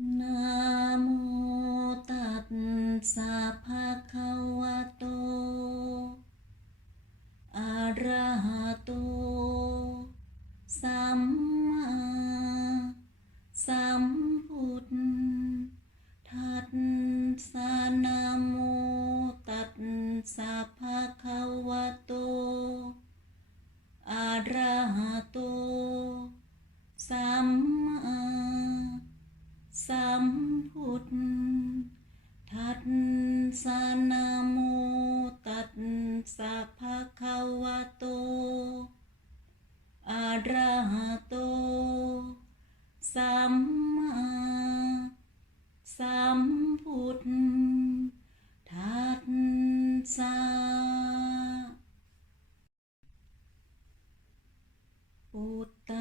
น ระโต สัมมาสัมพุทธัสสะปุตต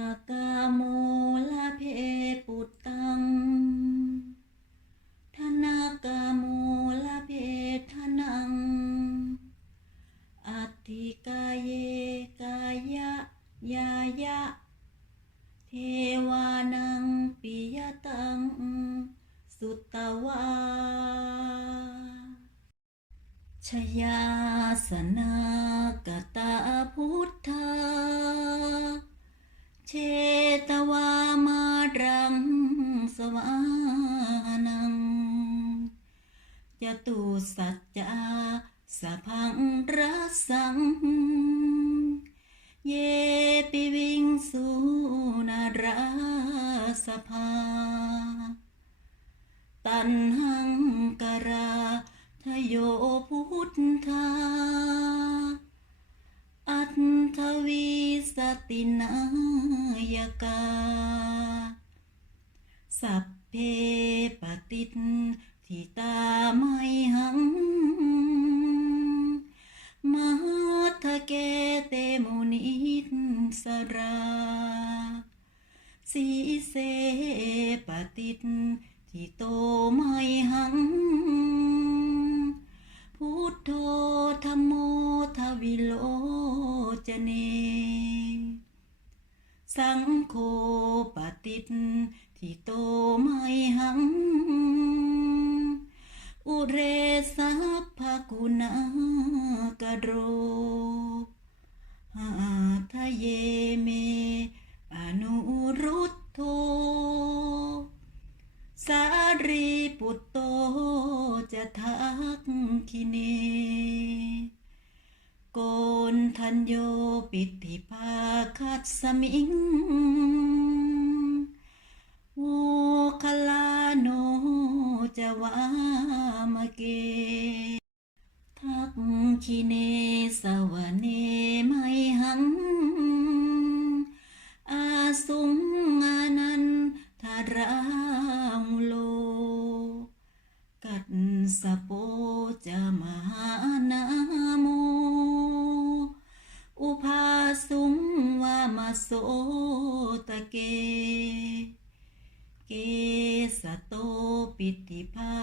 ายะ เทวานังปิยตัง สุตตวาชยาสนากตาพุทธา เชตวามารังสวานังจตุสัจจาสะพั ราสภา ตันหังกราทโยพุทธา อัตถวีสตินายกา สัพเพปฏิททิตาไมหังมหัทเกเตมุนิสรา สีเสปฏิททิโตไม่หัง พุทโธธรรมโมทวิโลจเน สังโฆปฏิททิโตไม่หัง อุเรสัพพกุณากโรหาทะเยเม ตโตจะทักคิเนโกนทันโยปิติภาคัสสมิงโวคลาโนจะวามเก ตะเก เกสะโตปิติภา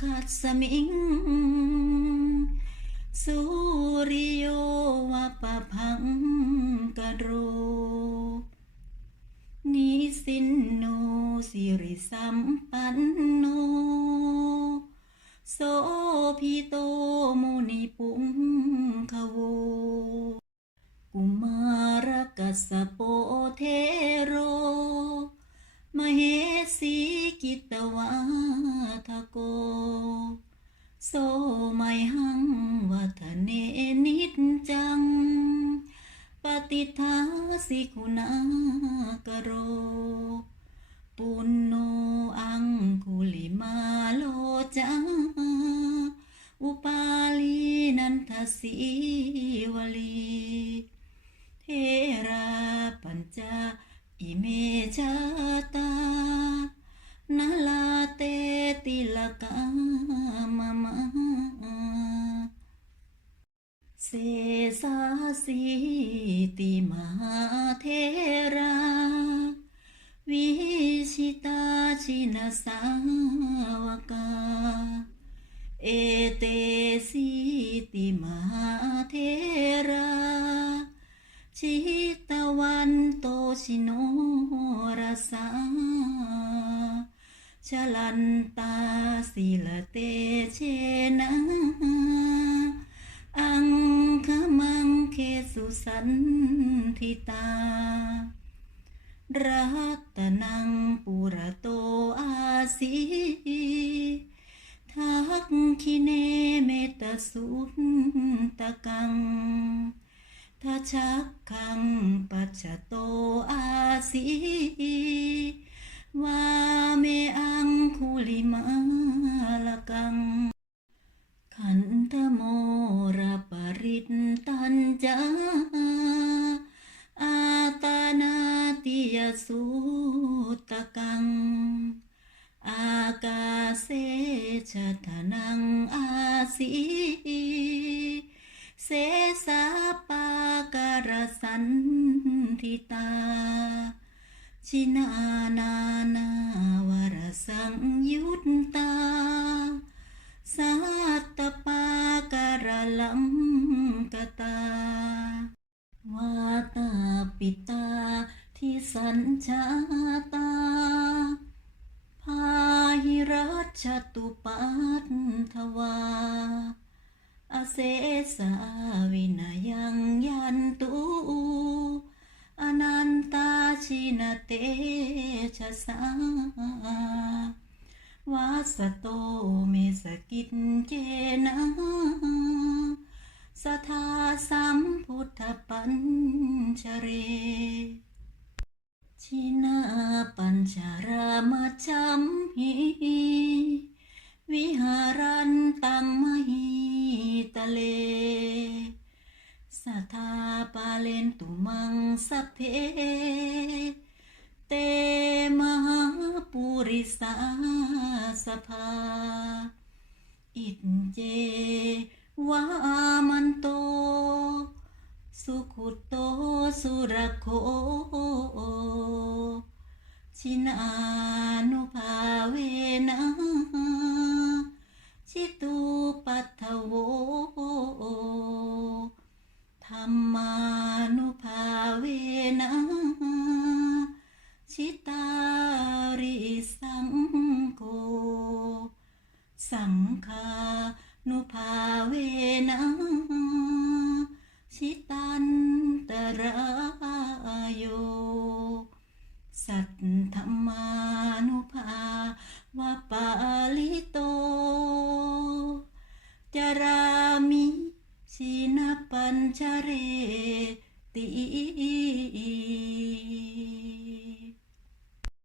คัสมิง สุริโยวะปะพังกะโรนิสินโนสิริสัมปันโน โสภิโตมุนิปุงขโว กุมารกัสโปเทโร มเหสีกิตวาทโก โสไมหังวัฒเนนิจจัง ปฏิทาสิคุณากโร ปุณโนอังคุลิมาโลจาอุปาลีนันทสี ชาตานาลาเตติลกามามะเสสาสีติมาเทรา วิชิตาชินสาวกา เอเตสีติมาเทรา ชิตวันโตชิโน สาชลันตาสิลเตเชนะอังคมังเคสุสันทิตา รัตนังปุระโตอาสีทักคิเนเมตสุนตะกัง ทชักขังปัจจโตอาสีวาเมอังคุลิมาลกัง ขันธโมระปริตตันจาอาตานาติยสุตกัง อากาเสชะทะนังอาสี เสสาปาการสันทิตา ชินานานาวรสังยุตตา สัตปาการลัมกตาวาตาปิตาที่สัญชาตา พาหิรัชตุปัตถวา อาเสสาวินายังยันตุอนันตาชินเตชะสาวาสโตเมสกิจเจนะสทาสัมพุทธปัญชเร ชินาปัญชารามาจัมหิ เล สัทธาปาเลนตุมังสัพเพ เตมหาปุริสาสภา อิจเจวามันโต สุขุโตสุรโคชินานุภาเวนะ สิตูปัทโวธรรมานุภาเวนะชิตาริสังโก สังคานุภาเวนะ